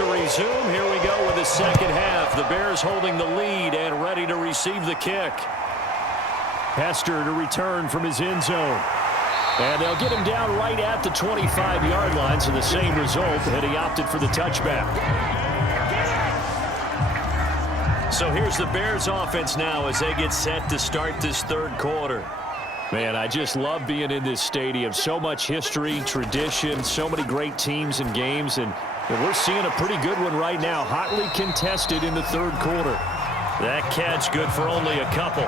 to resume. Here we go with the second half. The Bears holding the lead and ready to receive the kick. Hester to return from his end zone. And they'll get him down right at the 25-yard line, so the same result, and he opted for the touchback. So here's the Bears offense now as they get set to start this third quarter. Man, I just love being in this stadium. So much history, tradition, so many great teams and games, and we're seeing a pretty good one right now, hotly contested in the third quarter. That catch good for only a couple.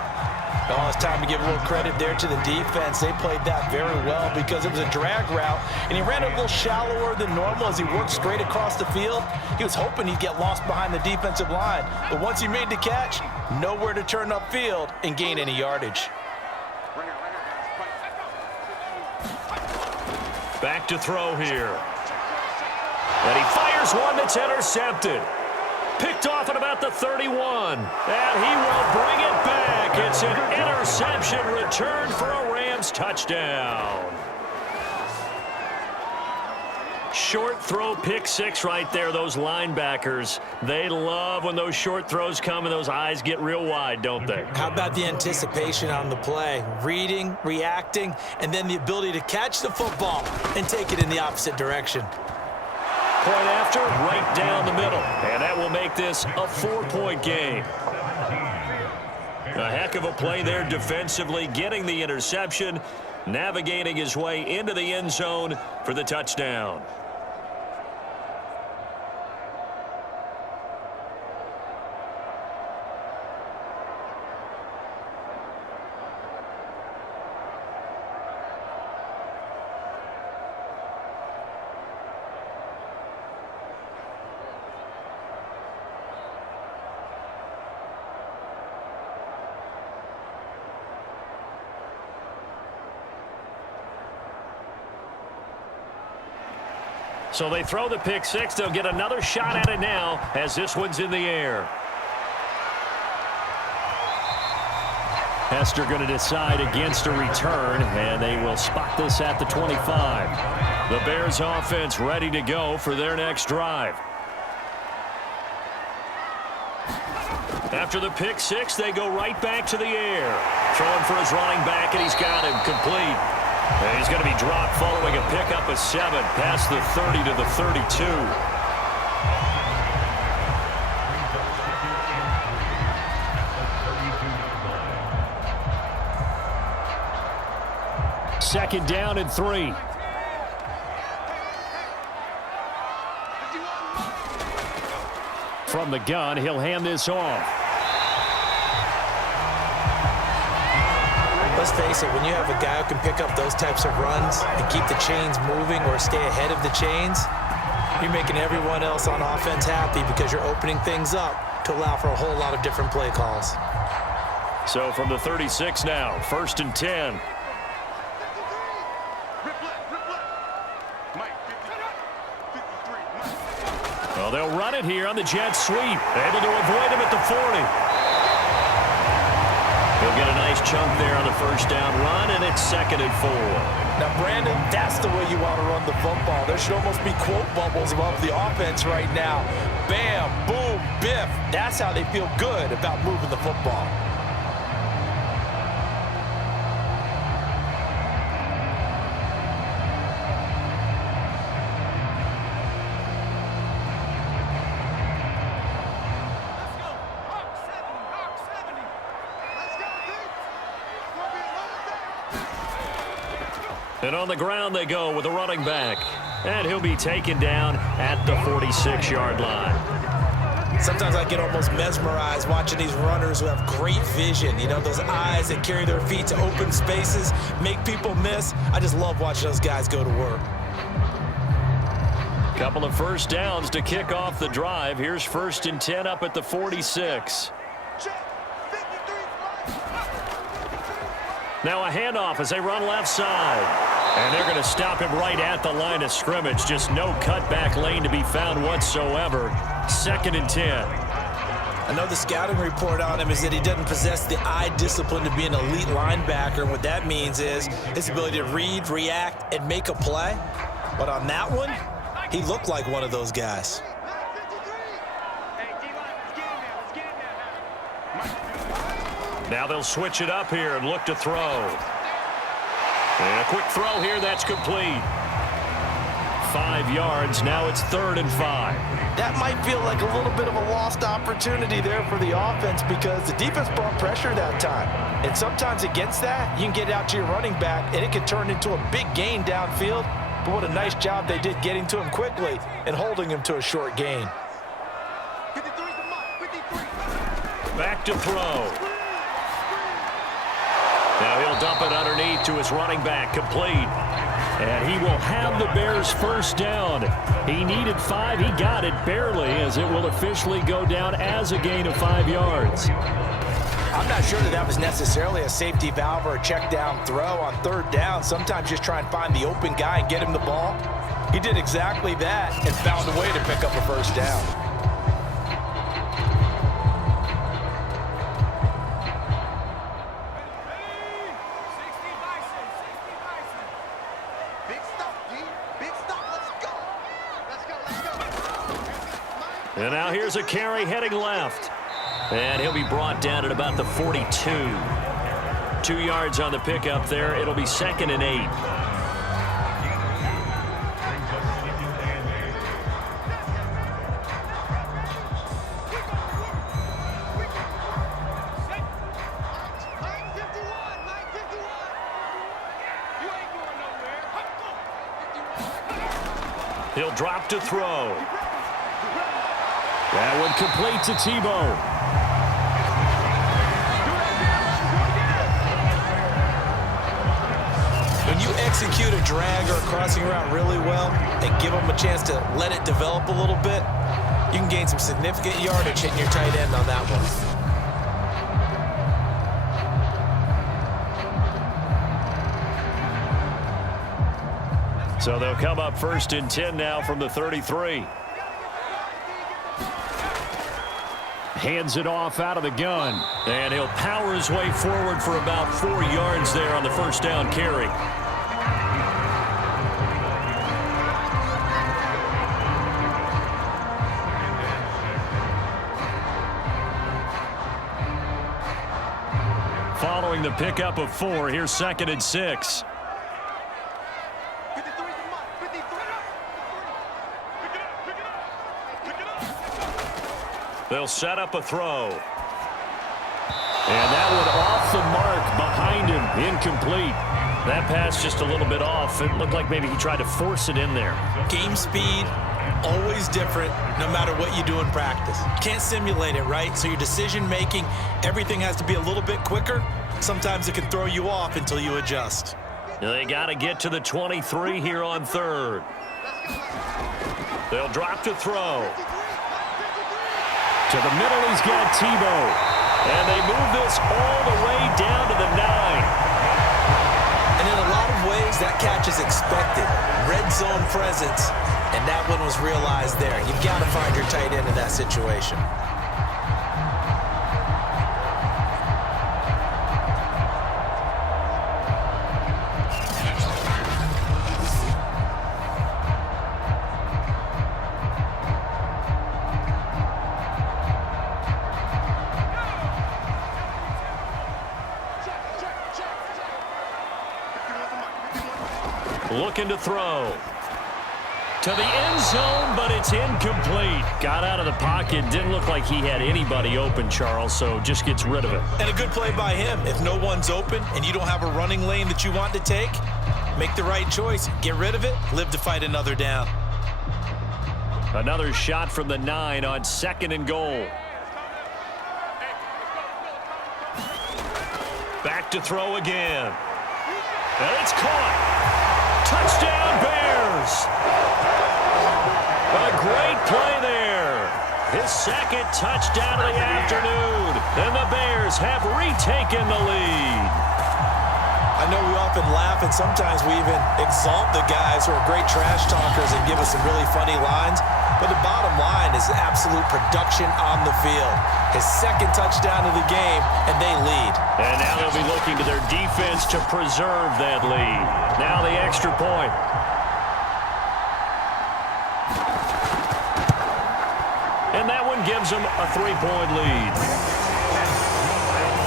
Oh, it's time to give a little credit there to the defense. They played that very well because it was a drag route, and he ran a little shallower than normal as he worked straight across the field. He was hoping he'd get lost behind the defensive line, but once he made the catch, nowhere to turn upfield and gain any yardage. Back to throw here. And he fires one that's intercepted. Picked off at about the 31. And he will bring it back. It's an interception return for a Rams touchdown. Short throw, pick six right there. Those linebackers, they love when those short throws come and those eyes get real wide, don't they? How about the anticipation on the play? Reading, reacting, and then the ability to catch the football and take it in the opposite direction. Point after, right down the middle. And that will make this a 4-point game. A heck of a play there defensively, getting the interception, navigating his way into the end zone for the touchdown. So they throw the pick six. They'll get another shot at it now as this one's in the air. Hester going to decide against a return, and they will spot this at the 25. The Bears offense ready to go for their next drive. After the pick six, they go right back to the air. Throwing for his running back, and he's got him complete. And he's going to be dropped following a pickup of 7 past the 30 to the 32. Second down and 3. From the gun, he'll hand this off. Let's face it, when you have a guy who can pick up those types of runs and keep the chains moving or stay ahead of the chains, you're making everyone else on offense happy because you're opening things up to allow for a whole lot of different play calls. So from the 36 now, 1st and 10. Well, they'll run it here on the jet sweep. Able to avoid him at the 40. He'll get a nice chunk there on the first down run, and it's 2nd and 4. Now, Brandon, that's the way you want to run the football. There should almost be quote bubbles above the offense right now. Bam, boom, biff. That's how they feel good about moving the football. And on the ground they go with a running back. And he'll be taken down at the 46-yard line. Sometimes I get almost mesmerized watching these runners who have great vision. You know, those eyes that carry their feet to open spaces, make people miss. I just love watching those guys go to work. Couple of first downs to kick off the drive. Here's 1st and 10 up at the 46. Now a handoff as they run left side. And they're going to stop him right at the line of scrimmage. Just no cutback lane to be found whatsoever. 2nd and 10. I know the scouting report on him is that he doesn't possess the eye discipline to be an elite linebacker. And what that means is his ability to read, react, and make a play. But on that one, he looked like one of those guys. Now they'll switch it up here and look to throw. And a quick throw here, that's complete. 5 yards, now it's 3rd and 5. That might feel like a little bit of a lost opportunity there for the offense because the defense brought pressure that time. And sometimes against that, you can get out to your running back, and it can turn into a big gain downfield. But what a nice job they did getting to him quickly and holding him to a short gain. Back to throw. Now he'll dump it underneath to his running back, complete. And he will have the Bears first down. He needed 5. He got it barely, as it will officially go down as a gain of 5 yards. I'm not sure that was necessarily a safety valve or a check down throw on 3rd down. Sometimes just try and find the open guy and get him the ball. He did exactly that and found a way to pick up a first down. And now here's a carry heading left. And he'll be brought down at about the 42. 2 yards on the pickup there. It'll be 2nd and 8. He'll drop to throw. That one complete to Tebow. When you execute a drag or a crossing route really well and give them a chance to let it develop a little bit, you can gain some significant yardage hitting your tight end on that one. So they'll come up 1st and 10 now from the 33. Hands it off out of the gun. And he'll power his way forward for about 4 yards there on the first down carry. Following the pickup of 4, here's 2nd and 6. They'll set up a throw. And that one off the mark behind him. Incomplete. That pass just a little bit off. It looked like maybe he tried to force it in there. Game speed, always different, no matter what you do in practice. Can't simulate it, right? So your decision making, everything has to be a little bit quicker. Sometimes it can throw you off until you adjust. They got to get to the 23 here on 3rd. They'll drop to throw. To the middle, he's got Tebow. And they move this all the way down to the 9. And in a lot of ways, that catch is expected. Red zone presence. And that one was realized there. You've got to find your tight end in that situation. Looking to throw. To the end zone, but it's incomplete. Got out of the pocket. Didn't look like he had anybody open, Charles, so just gets rid of it. And a good play by him. If no one's open and you don't have a running lane that you want to take, make the right choice. Get rid of it. Live to fight another down. Another shot from the 9 on 2nd and goal. Back to throw again. And it's caught. Touchdown, Bears! A great play there. His 2nd touchdown of the afternoon. And the Bears have retaken the lead. I know we often laugh, and sometimes we even exalt the guys who are great trash talkers and give us some really funny lines. But the bottom line is absolute production on the field. His 2nd touchdown of the game, and they lead. And now they'll be looking to their defense to preserve that lead. Now the extra point. And that one gives them a 3-point lead.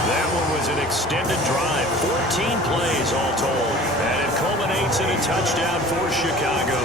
That one was an extended drive, 14 plays all told, and it culminates in a touchdown for Chicago.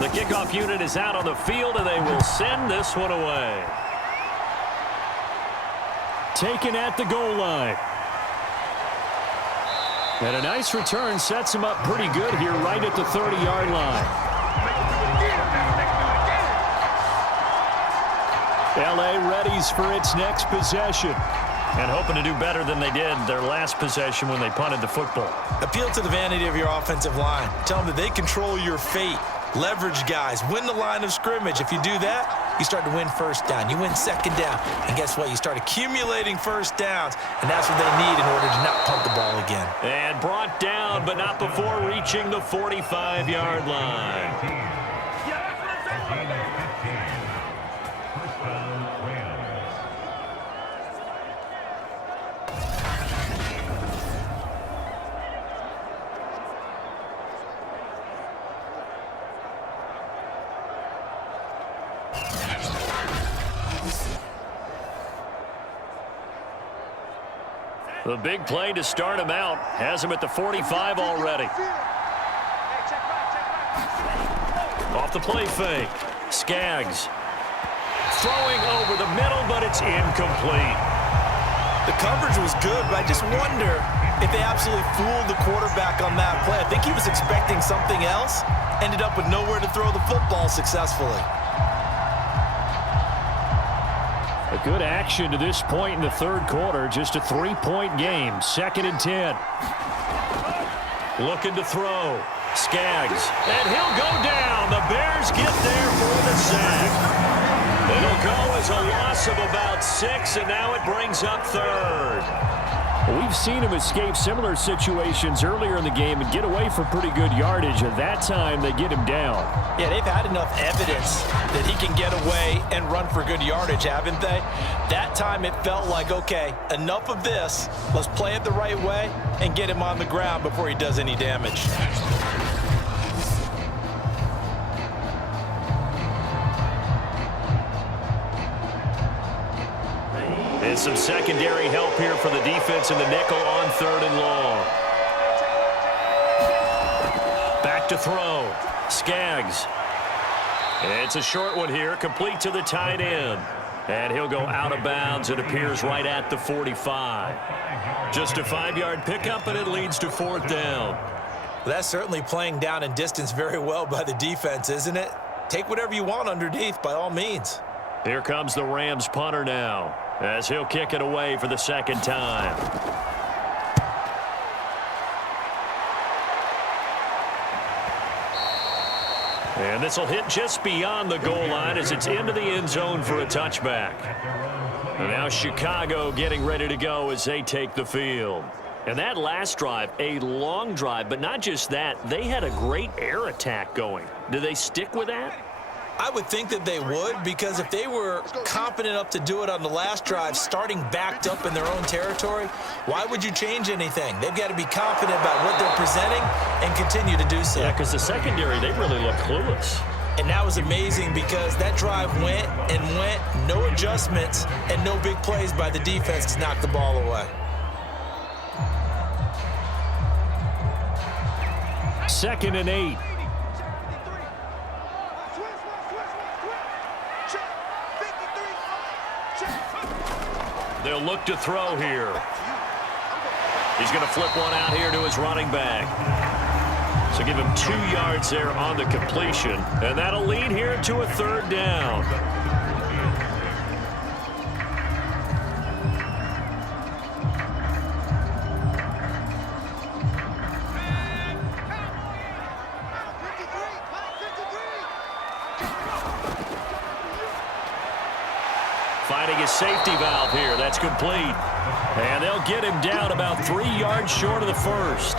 The kickoff unit is out on the field, and they will send this one away. Taken at the goal line. And a nice return sets him up pretty good here right at the 30-yard line. L.A. readies for its next possession. And hoping to do better than they did their last possession when they punted the football. Appeal to the vanity of your offensive line. Tell them that they control your fate. Leverage guys. Win the line of scrimmage. If you do that, you start to win first down. You win second down. And guess what? You start accumulating first downs. And that's what they need in order to not punt the ball again. And brought down, but not before reaching the 45-yard line. The big play to start him out has him at the 45 already. Off the play fake. Skaggs throwing over the middle, but it's incomplete. The coverage was good, but I just wonder if they absolutely fooled the quarterback on that play. I think he was expecting something else, ended up with nowhere to throw the football successfully. A good action to this point in the third quarter. Just a 3-point game. 2nd and 10. Looking to throw. Skaggs. And he'll go down. The Bears get there for the sack. It'll go as a loss of about 6, and now it brings up 3rd. We've seen him escape similar situations earlier in the game and get away for pretty good yardage. At that time, they get him down. Yeah, they've had enough evidence that he can get away and run for good yardage, haven't they? That time it felt like, okay, enough of this. Let's play it the right way and get him on the ground before he does any damage. And some secondary help here for the defense in the nickel on 3rd and long. Back to throw. Skaggs. It's a short one here, complete to the tight end. And he'll go out of bounds. It appears right at the 45. Just a 5-yard pickup, and it leads to 4th down. Well, that's certainly playing down and distance very well by the defense, isn't it? Take whatever you want underneath, by all means. Here comes the Rams punter now, as he'll kick it away for the 2nd time. And this will hit just beyond the goal line as it's into the end zone for a touchback. And now Chicago getting ready to go as they take the field. And that last drive, a long drive, but not just that, they had a great air attack going. Do they stick with that? I would think that they would, because if they were confident enough to do it on the last drive, starting backed up in their own territory, why would you change anything? They've got to be confident about what they're presenting and continue to do so. Yeah, because the secondary, they really look clueless. And that was amazing because that drive went and went, no adjustments, and no big plays by the defense to knock the ball away. 2nd and 8. They'll look to throw here. He's going to flip one out here to his running back. So give him 2 yards there on the completion. And that'll lead here to a 3rd down. Finding his safety valve here. That's complete. And they'll get him down about 3 yards short of the first.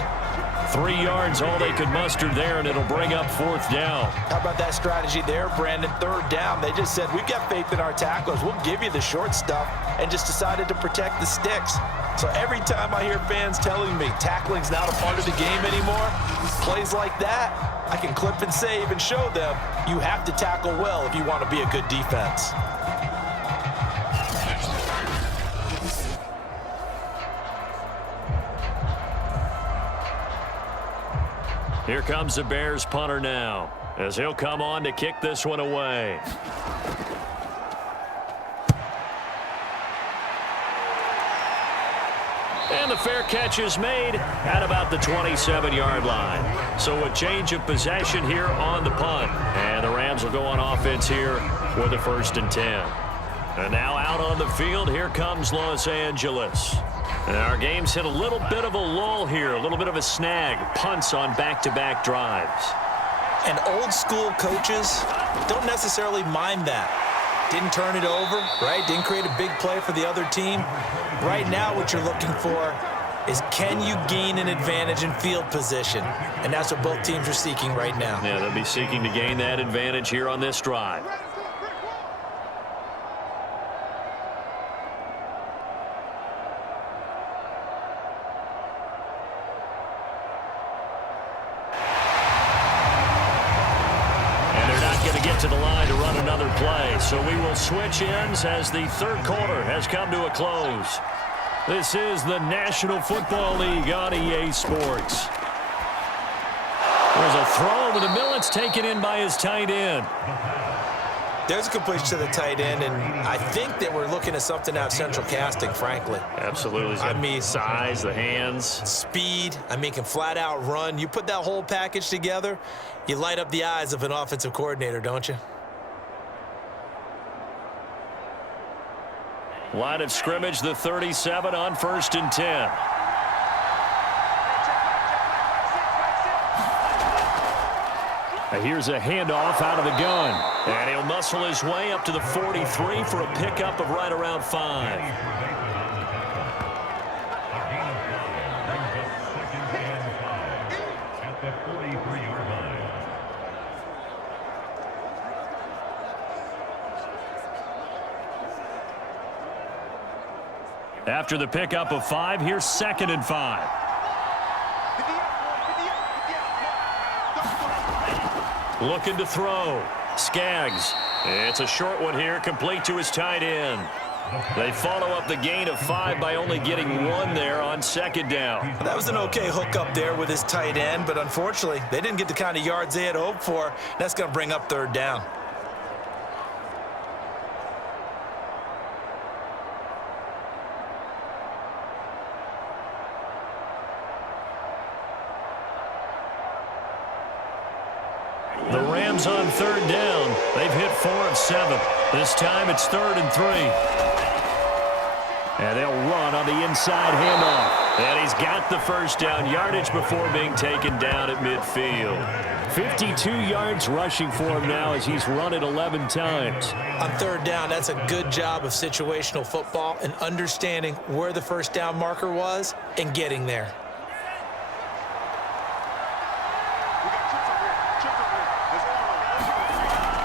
3 yards, all they could muster there, and it'll bring up 4th down. How about that strategy there, Brandon? 3rd down. They just said, we've got faith in our tacklers. We'll give you the short stuff, and just decided to protect the sticks. So every time I hear fans telling me tackling's not a part of the game anymore, plays like that, I can clip and save and show them you have to tackle well if you want to be a good defense. Here comes the Bears punter now, as he'll come on to kick this one away. And the fair catch is made at about the 27-yard line. So a change of possession here on the punt. And the Rams will go on offense here with a 1st and 10. And now out on the field, here comes Los Angeles. And our game's hit a little bit of a lull here, a little bit of a snag. Punts on back-to-back drives. And old-school coaches don't necessarily mind that. Didn't turn it over, right? Didn't create a big play for the other team. Right now what you're looking for is, can you gain an advantage in field position? And that's what both teams are seeking right now. Yeah, they'll be seeking to gain that advantage here on this drive. To the line to run another play. So we will switch ends as the 3rd quarter has come to a close. This is the National Football League on EA Sports. There's a throw over the middle. It's taken in by his tight end. There's a completion to the tight end, and I think that we're looking at something out of central casting, frankly. Absolutely. I mean, size, the hands. Speed. I mean, can flat out run. You put that whole package together, you light up the eyes of an offensive coordinator, don't you? Line of scrimmage, the 37 on 1st and 10. Here's a handoff out of the gun. And he'll muscle his way up to the 43 for a pickup of right around 5. At the 43-yard line. After the pickup of 5, here's 2nd and 5. Looking to throw. Skaggs. It's a short one here, complete to his tight end. They follow up the gain of 5 by only getting 1 there on 2nd down. That was an okay hook up there with his tight end, but unfortunately, they didn't get the kind of yards they had hoped for. That's going to bring up 3rd down. The Rams on 3rd down. They've hit 4 of 7. This time it's 3rd and 3. And they'll run on the inside handoff. And he's got the 1st down yardage before being taken down at midfield. 52 yards rushing for him now as he's run it 11 times. On 3rd down, that's a good job of situational football and understanding where the 1st down marker was and getting there.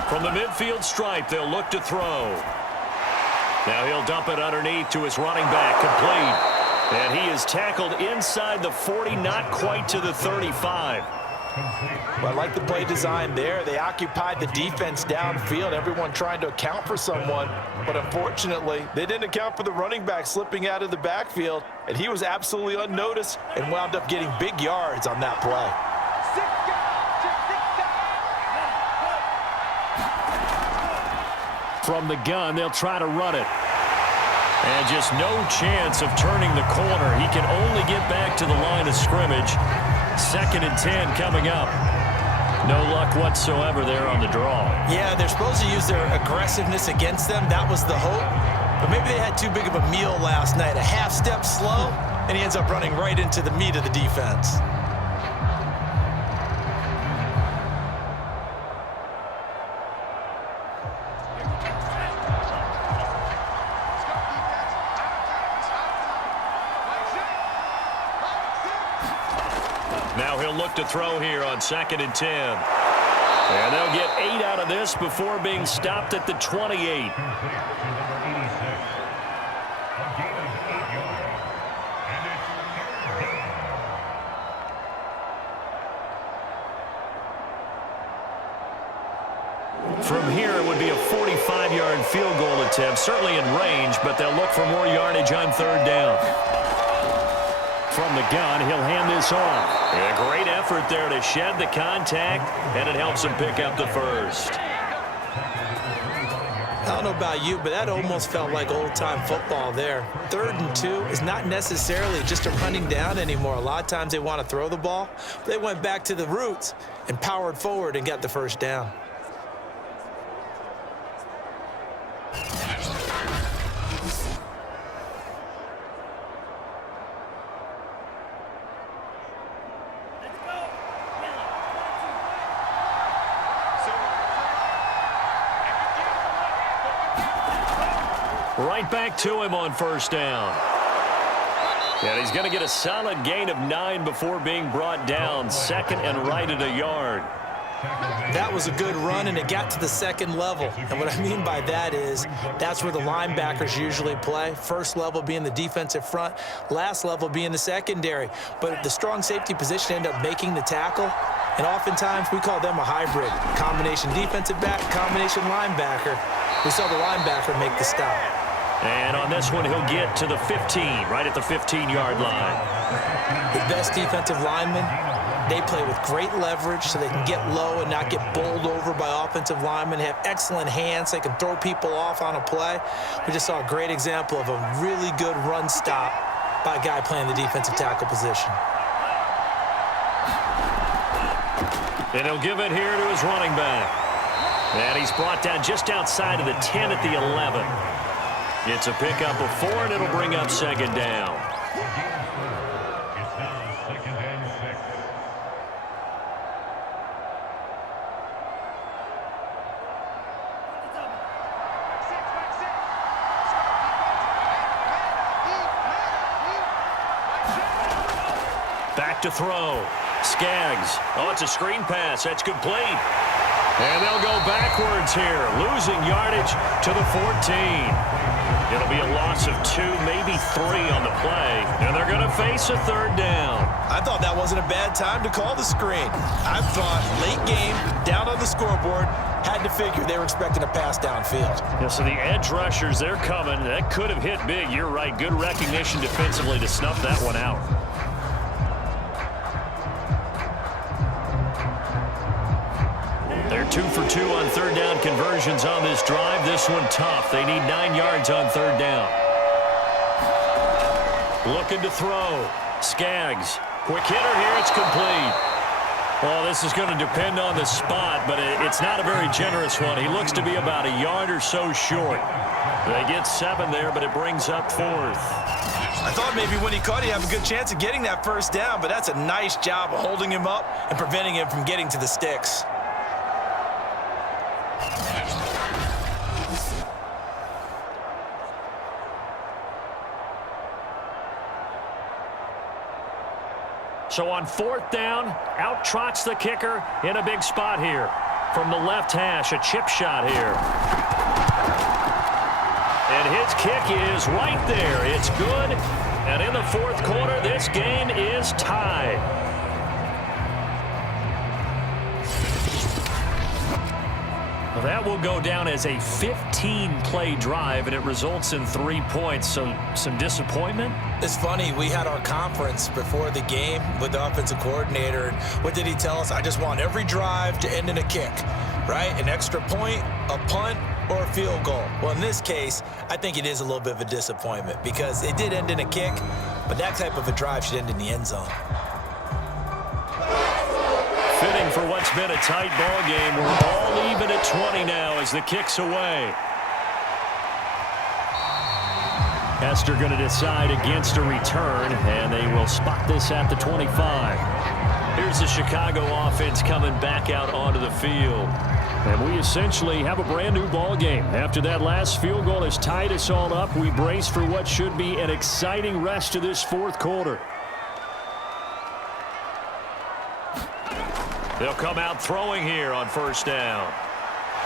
From the midfield stripe, they'll look to throw. Now he'll dump it underneath to his running back, complete. And he is tackled inside the 40, not quite to the 35. Well, I like the play design there. They occupied the defense downfield, everyone trying to account for someone. But unfortunately, they didn't account for the running back slipping out of the backfield. And he was absolutely unnoticed and wound up getting big yards on that play. From the gun, they'll try to run it. And just no chance of turning the corner. He can only get back to the line of scrimmage. 2nd and 10 coming up. No luck whatsoever there on the draw. Yeah, they're supposed to use their aggressiveness against them. That was the hope. But maybe they had too big of a meal last night. A half step slow, and he ends up running right into the meat of the defense. He'll look to throw here on 2nd and 10. And they'll get 8 out of this before being stopped at the 28. From here, it would be a 45-yard field goal attempt, certainly in range, but they'll look for more yardage on 3rd down. From the gun, he'll hand this off. A great effort there to shed the contact, and it helps him pick up the first. I don't know about you, but that almost felt like old-time football there. 3rd and 2 is not necessarily just a running down anymore. A lot of times they want to throw the ball. They went back to the roots and powered forward and got the first down. Right back to him on 1st down. And he's going to get a solid gain of 9 before being brought down. 2nd and right at a yard. That was a good run, and it got to the 2nd level. And what I mean by that is that's where the linebackers usually play. First level being the defensive front, last level being the secondary. But the strong safety position ended up making the tackle. And oftentimes we call them a hybrid. Combination defensive back, combination linebacker. We saw the linebacker make the stop. And on this one, he'll get to the 15, right at the 15-yard line. The best defensive linemen, they play with great leverage so they can get low and not get bowled over by offensive linemen. They have excellent hands. They can throw people off on a play. We just saw a great example of a really good run stop by a guy playing the defensive tackle position. And he'll give it here to his running back. And he's brought down just outside of the 10 at the 11. It's a pickup of 4, and it'll bring up 2nd down. It's now 2nd and 6. Back to throw. Skaggs. Oh, it's a screen pass. That's complete. And they'll go backwards here, losing yardage to the 14. It'll be a loss of 2, maybe 3 on the play, and they're going to face a 3rd down. I thought that wasn't a bad time to call the screen. I thought late game, down on the scoreboard, had to figure they were expecting a pass downfield. Yeah, so the edge rushers, they're coming. That could have hit big. You're right. Good recognition defensively to snuff that one out. They're 2 for 2 on 3rd down conversions on this drive. This one tough. They need 9 yards on 3rd down. Looking to throw. Skaggs. Quick hitter here. It's complete. Well, this is going to depend on the spot, but it's not a very generous one. He looks to be about a yard or so short. They get 7 there, but it brings up 4th. I thought maybe when he caught, he'd have a good chance of getting that first down, but that's a nice job of holding him up and preventing him from getting to the sticks. So on 4th down, out trots the kicker in a big spot here. From the left hash, a chip shot here. And his kick is right there. It's good. And in the 4th quarter, this game is tied. Well, that will go down as a 15-play drive, and it results in 3 points. So some disappointment? It's funny, we had our conference before the game with the offensive coordinator, and what did he tell us? I just want every drive to end in a kick, right? An extra point, a punt, or a field goal. Well, in this case, I think it is a little bit of a disappointment because it did end in a kick, but that type of a drive should end in the end zone. Fitting for what's been a tight ball game. We're all even at 20 now as the kick's away. Hester going to decide against a return, and they will spot this at the 25. Here's the Chicago offense coming back out onto the field. And we essentially have a brand new ball game. After that last field goal has tied us all up, we brace for what should be an exciting rest of this 4th quarter. They'll come out throwing here on first down.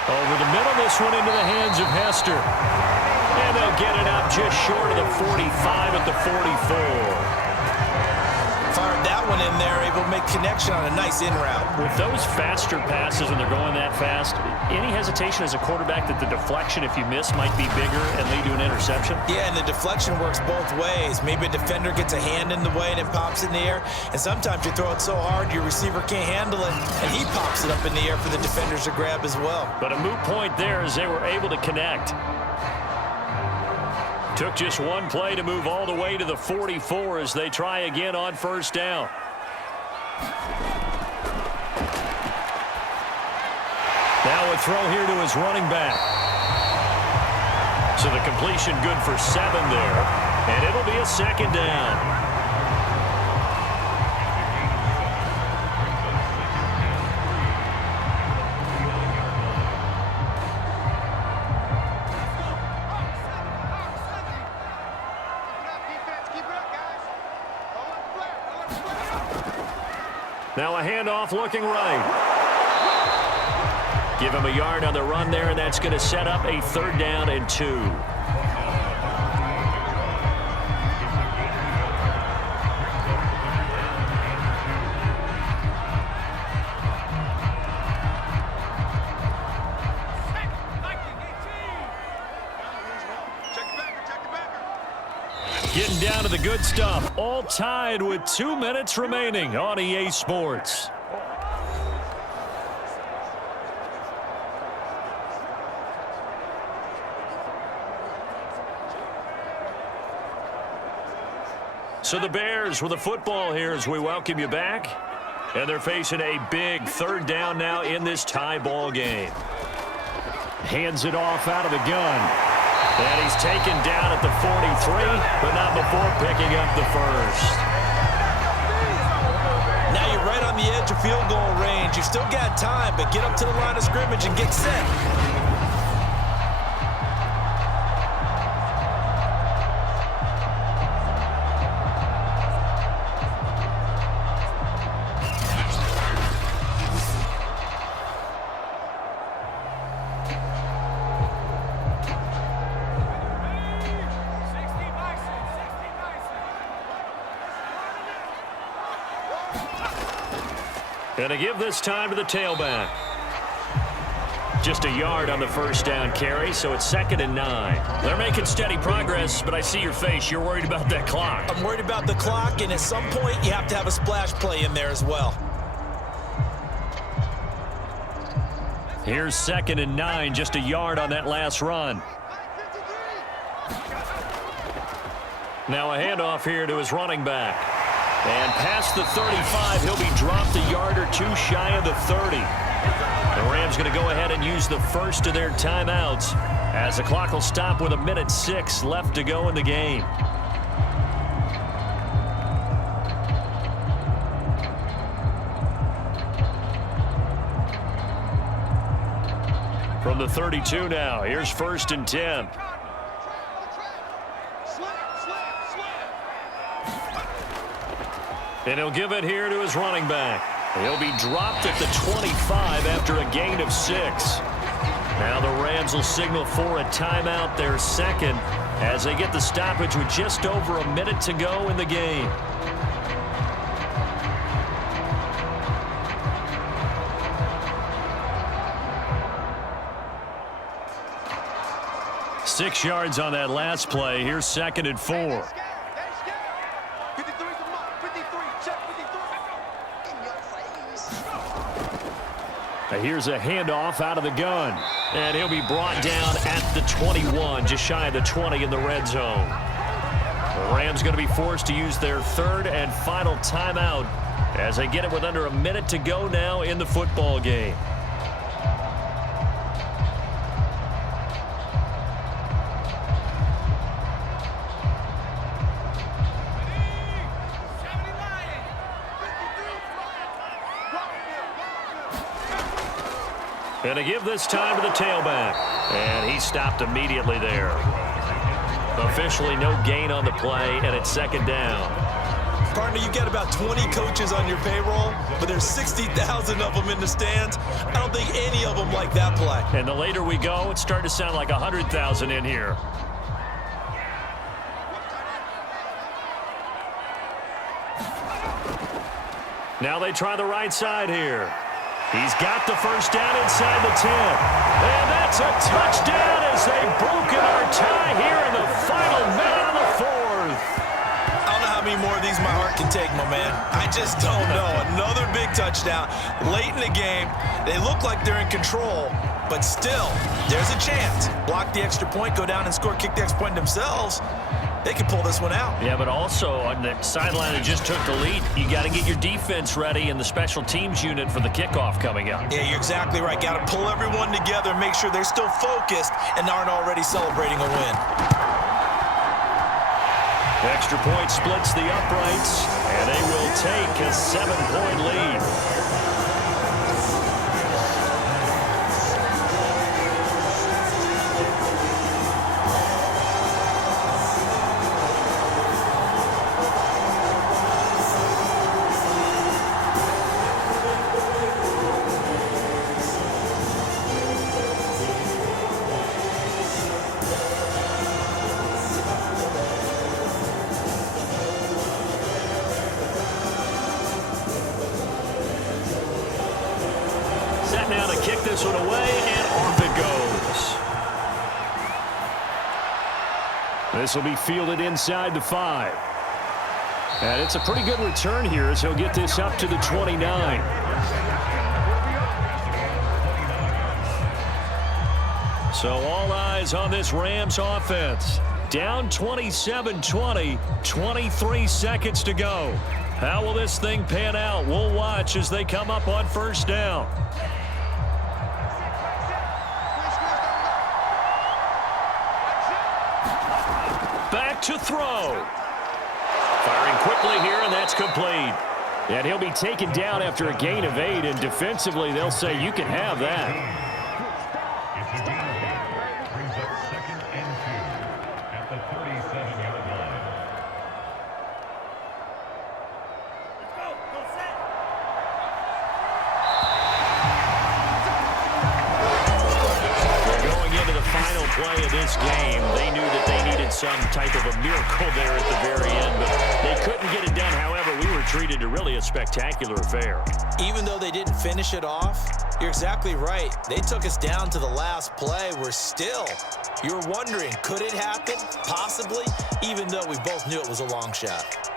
Over the middle, this one into the hands of Hester. And they'll get it out just short of the 45 at the 44. Fired that one in there, able to make connection on a nice in route. With those faster passes when they're going that fast, any hesitation as a quarterback that the deflection, if you miss, might be bigger and lead to an interception? Yeah, and the deflection works both ways. Maybe a defender gets a hand in the way and it pops in the air. And sometimes you throw it so hard your receiver can't handle it, and he pops it up in the air for the defenders to grab as well. But a moot point there as they were able to connect. Took just one play to move all the way to the 44 as they try again on first down. Now a throw here to his running back. So the completion good for 7 there. And it'll be a second down. Now a handoff looking right. Give him a yard on the run there, and that's going to set up a 3rd down and 2. Getting down to the good stuff. All tied with 2 minutes remaining on EA Sports. So the Bears with the football here as we welcome you back. And they're facing a big 3rd down now in this tie ball game. Hands it off out of the gun. And he's taken down at the 43, but not before picking up the first. Now you're right on the edge of field goal range. You've still got time, but get up to the line of scrimmage and get set. And to give this time to the tailback. Just a yard on the first down carry, so it's 2nd and 9. They're making steady progress, but I see your face. You're worried about that clock. I'm worried about the clock, and at some point you have to have a splash play in there as well. Here's 2nd and 9, just a yard on that last run. Now a handoff here to his running back. And past the 35, he'll be dropped a yard or 2 shy of the 30. The Rams going to go ahead and use the first of their timeouts as the clock will stop with 1:06 left to go in the game. From the 32 now, here's 1st and 10. And he'll give it here to his running back. He'll be dropped at the 25 after a gain of 6. Now the Rams will signal for a timeout, their 2nd, as they get the stoppage with just over a minute to go in the game. Six yards on that last play. Here's 2nd and 4. Here's a handoff out of the gun. And he'll be brought down at the 21, just shy of the 20 in the red zone. The Rams going to be forced to use their 3rd and final timeout as they get it with under a minute to go now in the football game. And to give this time to the tailback. And he stopped immediately there. Officially no gain on the play, and it's 2nd down. Partner, you get about 20 coaches on your payroll, but there's 60,000 of them in the stands. I don't think any of them like that play. And the later we go, it's starting to sound like 100,000 in here. Now they try the right side here. He's got the first down inside the 10. And that's a touchdown as they've broken our tie here in the final minute of the fourth. I don't know how many more of these my heart can take, my man. I just don't know. Another big touchdown late in the game. They look like they're in control, but still, there's a chance. Block the extra point, go down and score, kick the extra point themselves. They can pull this one out. Yeah, but also on the sideline that just took the lead, you got to get your defense ready and the special teams unit for the kickoff coming up. Yeah, you're exactly right. Got to pull everyone together and make sure they're still focused and aren't already celebrating a win. Extra point splits the uprights, and they will take a 7-point lead. Now to kick this one away, and off it goes. This will be fielded inside the 5. And it's a pretty good return here as he'll get this up to the 29. So all eyes on this Rams offense. Down 27-20, 23 seconds to go. How will this thing pan out? We'll watch as they come up on first down. Back to throw. Firing quickly here, and that's complete. And he'll be taken down after a gain of 8, and defensively they'll say you can have that. It's a gain of 8. Brings up 2nd and 2 at the 37-yard line. They're going into the final play of this game. They knew that they needed some type of a miracle there at the very end, but they couldn't get it done. However, we were treated to really a spectacular affair. Even though they didn't finish it off, you're exactly right. They took us down to the last play. You're wondering, could it happen? Possibly, even though we both knew it was a long shot.